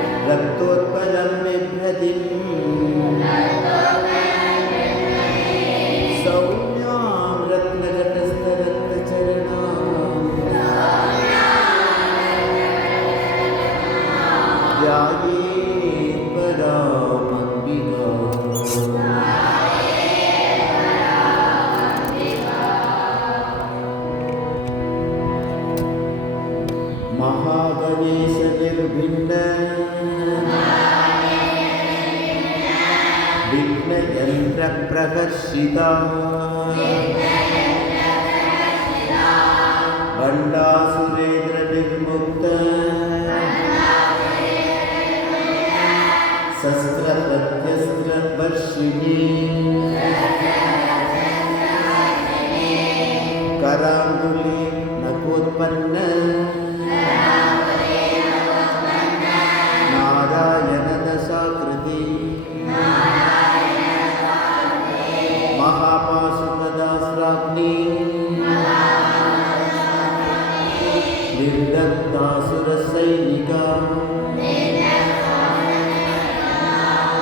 रक्तोत्पलं बिभ्रतिं सौम्यां रत्नघटस्थरक्तचरणां ध्यायेत् परामम्बिकाम्। महागणेश निर्भिन्न विघ्नयन्त्र प्रकर्षिता बण्डासुरेन्द्र निर्मुक्त शस्त्रप्रत्यस्त्र वर्षिणी कराङ्गुली नकोत्पन्न नारायण दशाकृति महापाशुपदास्राग्नि निर्दग्धासुरसैनिका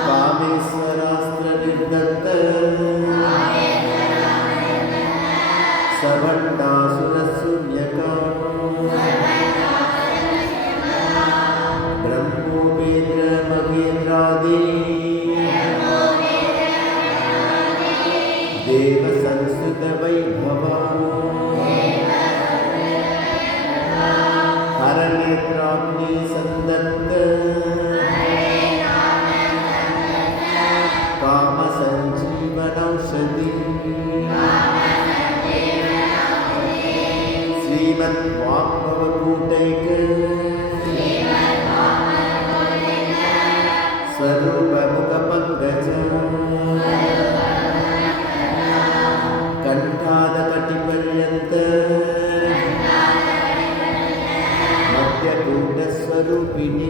कामेश्वरास्त्र निर्दग्ध सभण्डासुरशून्यका ब्रह्मोपेन्द्र महेन्द्रादि देव संस्कृत वैभवा हरनेत्राग्नि संदत्त काम संजीवनौषधि श्रीमद्वाग्भवकूटैक स्वरूपमुखपङ्कज कंठादकटिपर्यन्त मध्यकूटस्वरूपिणी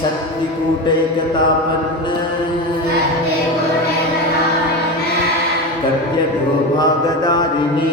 शक्तिकूटैकतापन्न कट्यगोभागदारिणी